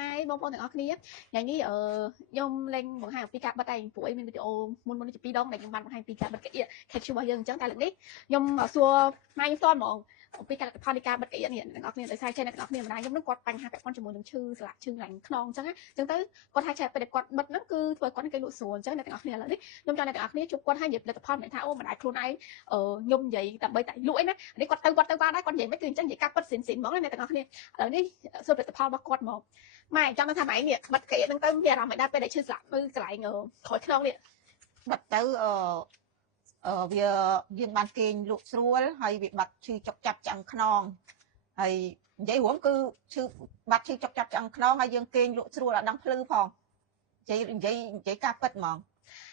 mai bông bôngទាំងអស់គ្នាថ្ងៃនេះខ្ញុំលេងបង្ហាញពីការបិទឯងពួកឯងមានវីដេអូមុននេះពីរដងដែលខ្ញុំបានបង្ហាញពីការបិទកាអៀ capture របស់យើងអញ្ចឹងតែលើកនេះខ្ញុំសួរម៉ែខ្ញុំតហ្មងអំពីការលទ្ធផលនៃការបិទកាអៀនេះទាំងអស់គ្នាដោយសារចេះអ្នកទាំងអស់គ្នាម្ដាយខ្ញុំនឹងគាត់បញ្ហាពាក់ព័ន្ធជាមួយនឹងឈឺស្លាក់ឈឺឡើងខ្នងអញ្ចឹងទៅគាត់ថាពេលដែលគាត់បិទហ្នឹងគឺធ្វើឲ្យគាត់គេលក់ស្រួលអញ្ចឹងអ្នកទាំងអស់គ្នាឥឡូវនេះខ្ញុំចង់អ្នកទាំងអស់គ្នាជួបគាត់ហើយនិយាយផលិតផលមិនថាអូម្ដាយខ្លួនឯងខ្ញុំនិយាយដើម្បីតែលក់អីណានេះគាត់ទៅបានដែរគាត់និយាយមិនគឺអញ្ចឹងនិយាយកាប់ពិតស៊ីនមកអ្នកទាំងអស់គ្នាឥឡូវនេះសួរផលិតផលរបស់គាត់មកម៉ែចង់ថាម៉ែនេះបិទកាអៀហ្នឹងទៅមានអារម្មណ៍មិនដែរពេលដែលឈឺស្លាក់មើលកន្លែងក្រោយខ្នងនេះបិទទៅវាយើងបានគេងលក់ស្រួលហើយវាបាត់ឈឺចុកចាប់ឆ្អឹងខ្នងហើយនិយាយរួមគឺឈឺបាត់ឈឺចុកចាប់ឆ្អឹងខ្នងហើយយើងគេងលក់ស្រួលអត់ដឹងភ្លឺផងនិយាយការពិតហ្មង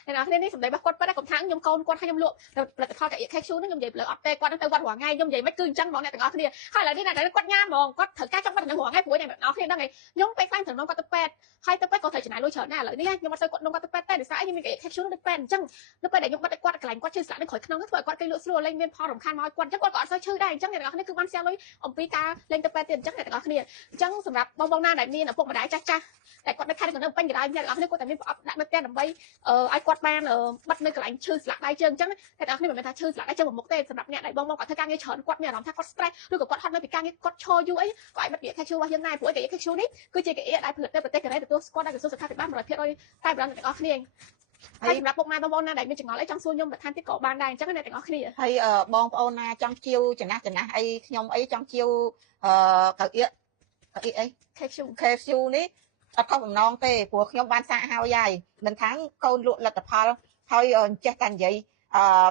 អ្នកនរគ្នានេះសម្ដីរបស់គាត់ប៉ិតកុំថាខ្ញុំកូនគាត់ឲ្យខ្ញុំលក់ផលិតផលកាអៀ KQ នេះខ្ញុំនិយាយផ្លូវអត់ទេគាត់នឹងទៅវត្តរាល់ថ្ងៃខ្ញុំនិយាយមិនគឺអញ្ចឹងហ្មងអ្នកទាំងអស់គ្នាហើយឥឡូវនេះណាគាត់ញ៉ាំហ្មងគាត់ត្រូវការចង់បិទនៅរាល់ថ្ងៃព្រោះអ្នកទាំងអស់គ្នាដឹងហើយខ្ញុំពេលខ្លាំងត្រង់គាត់ទៅពេទ្យហើយទៅពេទ្យគាត់ត្រូវចំណាយលុយច្រើនណាស់ឥឡូវនេះខ្ញុំអត់ទៅគាត់នំគាត់ទៅពេទ្យតែដោយសារខ្ញុំមានកាអៀ KQ នេះទៅពេទ្យអញ្ចឹងនៅពេលដែលខ្ញុំបិទឲ្យគាត់កន្លែងគាត់ឈឺស្លាក់នៅក្រោយខ្នងធ្វើឲ្យគាត់គេលក់ស្រួលលេងមានផលរំខានមកឲ្យគាត់អញ្ចឹងគាត់ក៏អត់សូវឈឺដែរអញ្ចឹងអ្នកទាំងអស់គ្នាគឺបានស្ទះលុយអំពីការលេងទៅពេទ្យទៀតអញ្ចឹងអ្នកទាំងអស់គ្នាអញ្ចឹងសម្រាប់បងណាដែលមានឪពុកម្ដាយចាស់តែគាត់នៅខេត្តនៅពេញកណ្ដាលអ្នកទាំងអស់គ្នាគាត់តែមានប្រអប់ដាក់នៅផ្ទះដើម្បីឲ្យគាត់បានបិទនៅកន្លែងឈឺស្លាក់ដៃជើងអញ្ចឹងអ្នកទាំងអស់គ្នាមិនមែនថាឈឺស្លាក់ដៃជើងមុខទេសម្រាប់អ្នកដែលបងគាត់ធ្វើការងារច្រើនគាត់មានអារម្មណ៍ថាគាត់ stress ឬក៏គាត់ហត់នៅពីការងារគាត់ឈរយូរអីក៏អាចបិទកាអៀ KQ របស់យើងដែរព្រោះកាអៀ KQ នេះគឺជាកាអៀដែលផលិតនៅប្រទេសកូរ៉េទទួលស្គាល់ដោយក្រសួងសុខាភិបាល 100% តែបរិបទទាំងអស់គ្នាហើយសម្រាប់ពុកម៉ែបងប្អូនណាដែលមានចង្អុលអីចង់សួរខ្ញុំបន្ថែមទៀតក៏បានដែរអញ្ចឹងអ្នកទាំងអស់គ្នាហើយបងប្អូនណាចង់ជាវចំណាស់អីខ្ញុំអីចង់ជាវកាអៀអី KQ នេះអត់ខុសបំណងទេព្រោះខ្ញុំបានសាកហើយហើយមិនថាកូនលក់លទ្ធផលហើយចេះតែនិយាយ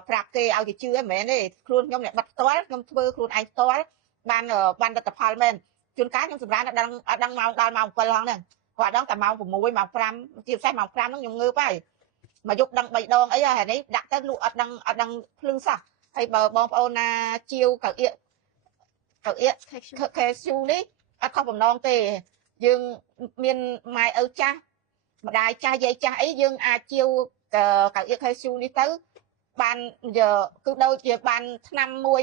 ប្រាប់គេឲ្យគេជឿមិនមែនទេខ្លួនខ្ញុំអ្នកបិទផ្ទាល់ខ្ញុំធ្វើខ្លួនឯងផ្ទាល់បានលទ្ធផលមែនជួនកាលខ្ញុំសម្រាប់អត់ដឹងម៉ោងដល់ម៉ោង7ហ្នឹងគាត់ដឹងតែម៉ោង6ម៉ោង5ជាពិសេសម៉ោង5ហ្នឹងខ្ញុំងើបហើយមកយកដឹង3ដងអីហើយនេះដាក់ទៅលក់អត់ដឹងភ្លឺសោះហើយបើបងប្អូនណាជាវកាអៀ KQ នេះអត់ខុសបំណងទេយើងមានម៉ែឪចាស់ម្ដាយចាស់យាយចាស់អីយើងអាចជាវកាអៀ KQ នេះទៅបានគឺដូចជាបានឆ្នាំមួយ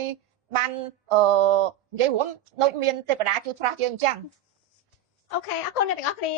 បាននិយាយរួមដូចមានទេវតាជួយប្រាស់យើងអញ្ចឹងអូខេអរគុណអ្នកទាំងអស់គ្នា